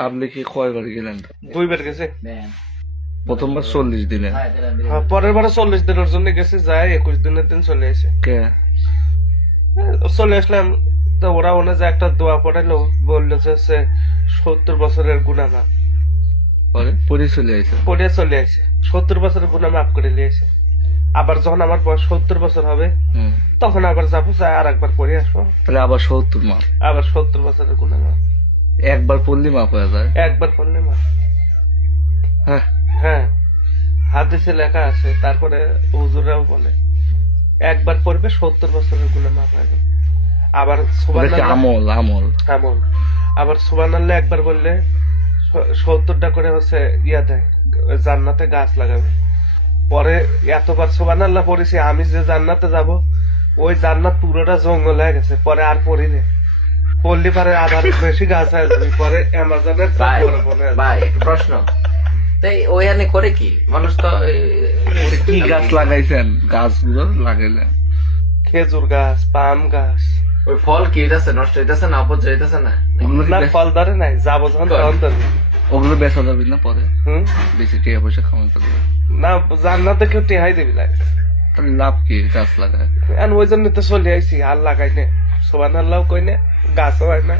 আপনি কি কয়বার গেলেন? 2 বার গেছে। প্রথমবার 40 দিনে। হ্যাঁ, পরের বারে 40 দিনের জন্য গেছি, যাই 21 দিনের দিন চলে এসে কে চলে আসলাম। তো ওরা ওনে যে একটা দোয়া পড়াইলো, বললো যে 70 বছরের গুনাহ মাফ পরে পরে চলে আইছে। পড়ে চলে আসে, 70 বছরের গুনাহ মাফ করে নিয়ে এসে। আবার যখন আমার বয়স 70 বছর হবে তখন আবার যাবো, যাই আর একবার পড়ে আসবো, তাহলে আবার 70 মাপ। আবার 70 বছরের গুনাহ মাফ। একবার পড়লে মাপ হয়ে যায়। একবার পড়লে মাফ। হ্যাঁ, হ্যাঁ, হাদিসে লেখা আছে। তারপরে হুজুররাও বলে একবার পড়বে 70 বছরের গুনাহ মাফ হয়ে যাবে। আবার ওটা কি সুবহানাল্লাহ, আমল? আমল এমন আবার সুবহানাল্লাহ একবার বললে 70টা করে হচ্ছে ইয়া দেয়, জান্নাতে গাছ লাগাবে। পরে এতবার সুবহানাল্লাহ পড়েছি আমি, যে জান্নাতে যাব ওই জান্নাত পুরোটা জঙ্গল হয়ে গেছে। পরে আর পড়ি না, পড়লে পারে আবার বেশি গাছ হয়ে যাবে। পরে অ্যামাজনের ভাই বড় বনে ভাই একটা প্রশ্ন, তাই ওইখানে করে কি মানুষ তো কি গাছ লাগাইছেন? গাছগুলো লাগাইলেন? খেজুর গাছ, পাম গাছ। ওই ফল কি হইতাছে, নষ্ট হইতাছে না অপচয় হইতাছে না? ওগুলো কি না, বে- ফল ধরে নাই, যাবো যখন তখন ধরবে। ওগুলো বেচা যাবে না পরে? হম, বেশি টাকা পয়সা কামাইতে হবে। না জান্নাতে কেউ টেহাই দিবি না। তাহলে লাভ কি গাছ লাগায়? ওই জন্য তো চলে আইছি, আর লাগাই না। সুবহানাল্লাহ কই না, গাছও হয় না।